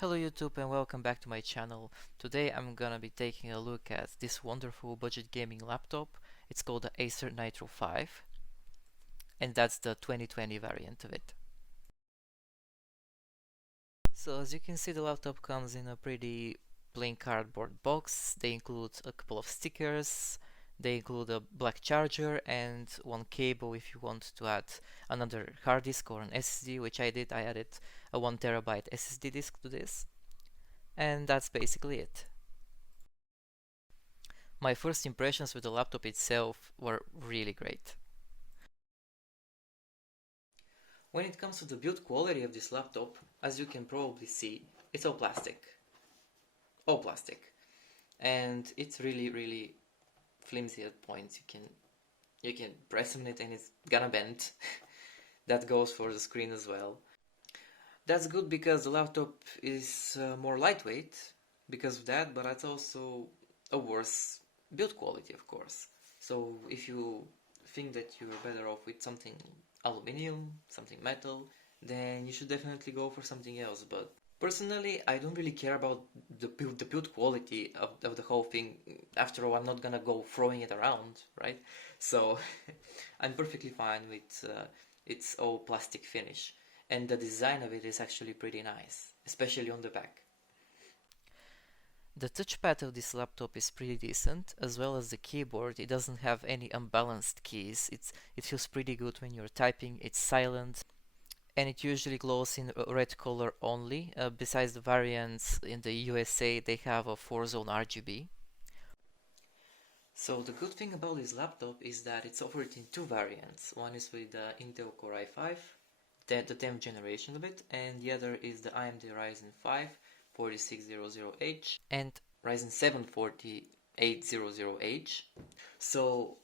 Hello YouTube and welcome back to my channel. Today I'm gonna be taking a look at this wonderful budget gaming laptop. It's called the Acer Nitro 5 and that's the 2020 variant of it. So as you can see, the laptop comes in a pretty plain cardboard box. They include a couple of stickers, they include a black charger and one cable if you want to add another hard disk or an SSD, which I did. I added a 1 TB SSD disk to this. And that's basically it. My first impressions with the laptop itself were really great. When it comes to the build quality of this laptop, as you can probably see, it's all plastic. All plastic. And it's really flimsy at points. You can press on it and it's gonna bend. That goes for the screen as well. That's good because the laptop is more lightweight because of that, but it's also a worse build quality, of course. So if you think that you're better off with something aluminium, something metal, then you should definitely go for something else. But personally, I don't really care about the build quality of the whole thing. After all, I'm not gonna go throwing it around, right? So I'm perfectly fine with its all plastic finish. And the design of it is actually pretty nice, especially on the back. The touchpad of this laptop is pretty decent, as well as the keyboard. It doesn't have any unbalanced keys. It feels pretty good when you're typing. It's silent, and it usually glows in red color only. Besides the variants in the USA, they have a 4-zone RGB. So the good thing about this laptop is that it's offered in two variants. One is with the Intel Core i5, the 10th generation of it, and the other is the AMD Ryzen 5 4600H and Ryzen 7 4800H. So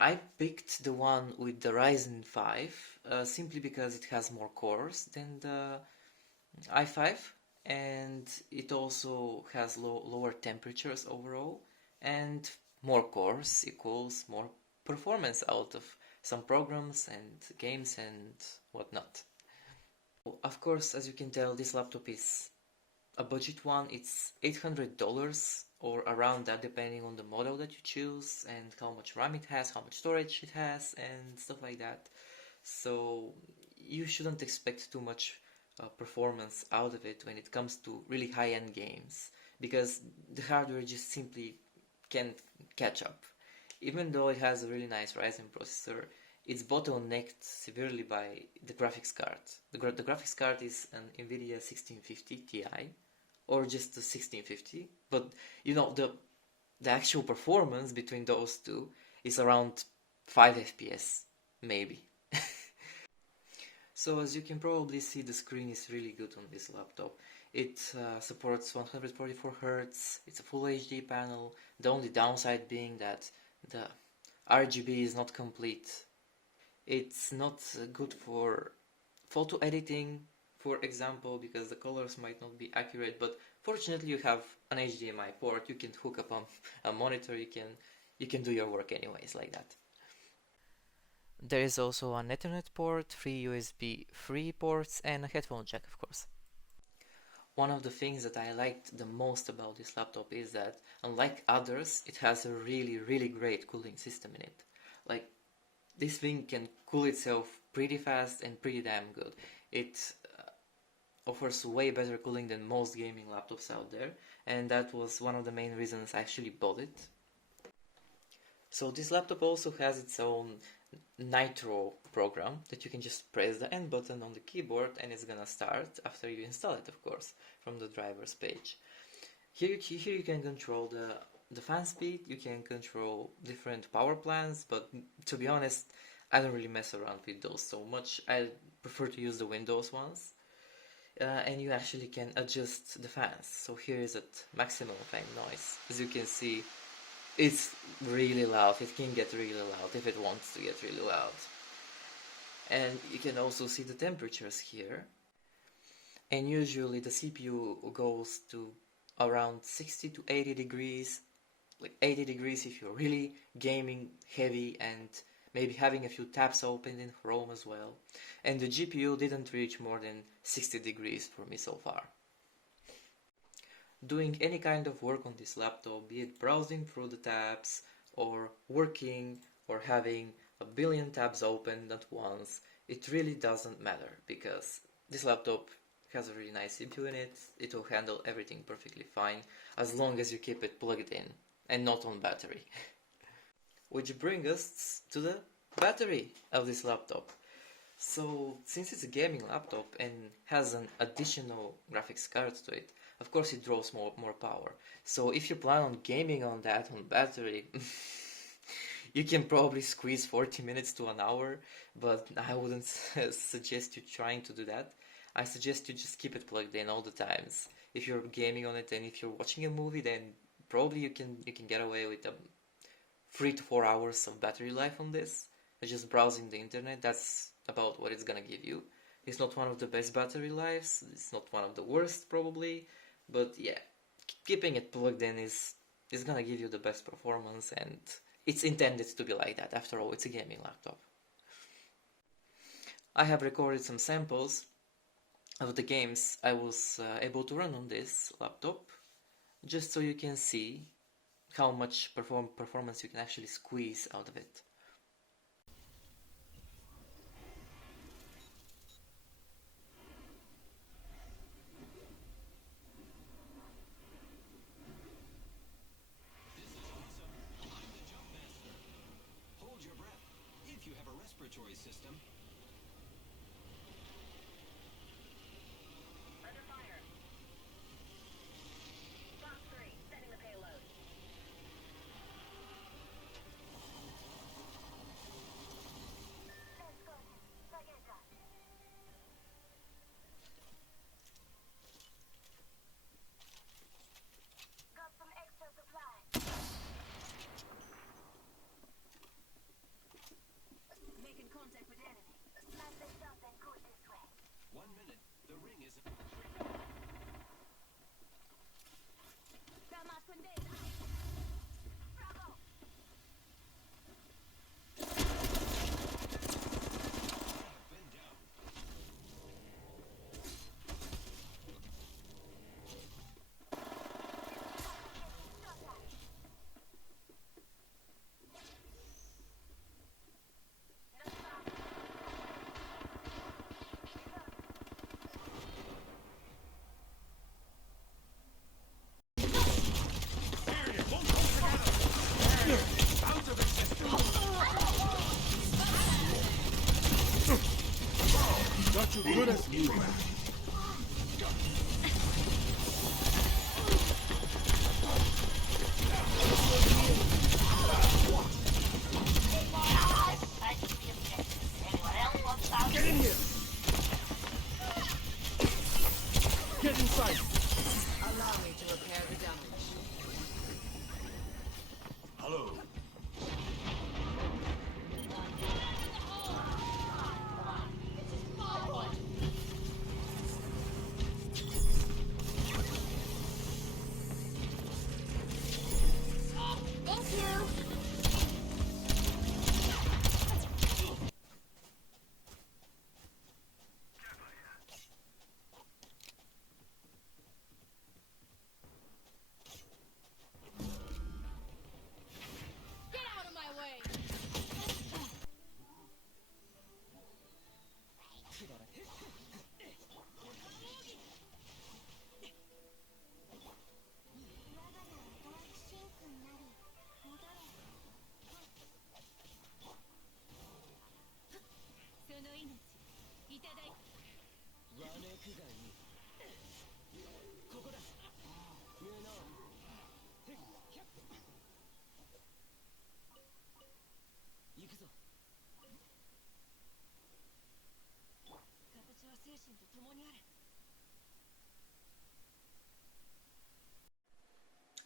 I picked the one with the Ryzen 5 simply because it has more cores than the i5, and it also has lower temperatures overall, and more cores equals more performance out of some programs and games and whatnot. Of course, as you can tell, this laptop is a budget one. It's $800 or around that, depending on the model that you choose and how much RAM it has, how much storage it has, and stuff like that. So you shouldn't expect too much performance out of it when it comes to really high-end games, because the hardware just simply can't catch up. Even though it has a really nice Ryzen processor, it's bottlenecked severely by the graphics card. The graphics card is an Nvidia 1650 Ti, or just the 1650, but you know, the actual performance between those two is around 5 FPS, maybe. So as you can probably see, the screen is really good on this laptop. It supports 144 Hz, it's a full HD panel, the only downside being that the RGB is not complete. It's not good for photo editing, for example, because the colors might not be accurate, but fortunately you have an HDMI port, you can hook up a monitor, you can do your work anyways like that. There is also an Ethernet port, 3 USB 3 ports, and a headphone jack, of course. One of the things that I liked the most about this laptop is that, unlike others, it has a really great cooling system in it. Like, this thing can cool itself pretty fast and pretty damn good. It offers way better cooling than most gaming laptops out there, and that was one of the main reasons I actually bought it. So this laptop also has its own Nitro program that you can just press the N button on the keyboard and it's gonna start after you install it, of course, from the driver's page. Here you can control the fan speed, you can control different power plans, but to be honest, I don't really mess around with those so much. I prefer to use the Windows ones. And you actually can adjust the fans. So here is at maximum fan noise. As you can see, it's really loud. It can get really loud if it wants to get really loud. And you can also see the temperatures here. And usually the CPU goes to around 60 to 80 degrees, like 80 degrees if you're really gaming heavy and maybe having a few tabs open in Chrome as well. And the GPU didn't reach more than 60 degrees for me so far. doing any kind of work on this laptop, be it browsing through the tabs, or working, or having a billion tabs open at once, it really doesn't matter, because this laptop has a really nice CPU in it. It will handle everything perfectly fine, as long as you keep it plugged in, and not on battery. Which brings us to the battery of this laptop. So, since it's a gaming laptop and has an additional graphics card to it, of course it draws more power. So if you plan on gaming on that on battery, you can probably squeeze 40 minutes to an hour, but I wouldn't suggest you trying to do that. I suggest you just keep it plugged in all the times. If you're gaming on it and if you're watching a movie, then probably you can get away with 3 to 4 hours of battery life on this. Just browsing the internet, that's about what it's gonna give you. It's not one of the best battery lives, it's not one of the worst probably, but yeah, keeping it plugged in is gonna give you the best performance, and it's intended to be like that. After all, it's a gaming laptop. I have recorded some samples of the games I was able to run on this laptop, just so you can see how much performance you can actually squeeze out of it. Respiratory system. Under fire. Fox 3, sending the payload. Let's go. Sayaka. Got some extra supplies. Making contact with enemy. Might be something good this way. 1 minute. The ring is. Got my pendant. Bravo. Been down. Got you good as new. Get in here! Get inside! Allow me to repair the damage. Hello. Thank you. Get out of my way!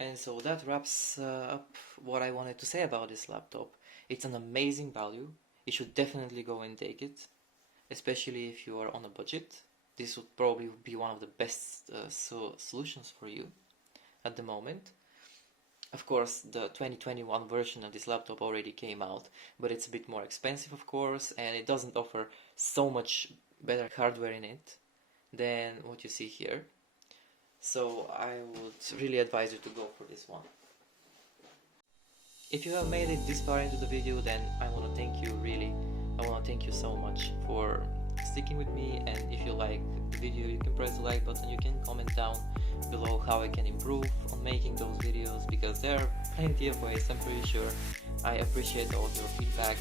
And so that wraps up what I wanted to say about this laptop. It's an amazing value. You should definitely go and take it, especially if you are on a budget. This would probably be one of the best solutions for you at the moment. Of course, the 2021 version of this laptop already came out, but it's a bit more expensive, of course, and it doesn't offer so much better hardware in it than what you see here. So I would really advise you to go for this one. If you have made it this far into the video, then I want to thank you, really. I want to thank you so much for sticking with me, and if you like the video, you can press the like button, you can comment down below how I can improve on making those videos, because there are plenty of ways, I'm pretty sure. I appreciate all of your feedback.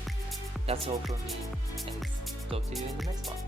That's all from me, and talk to you in the next one.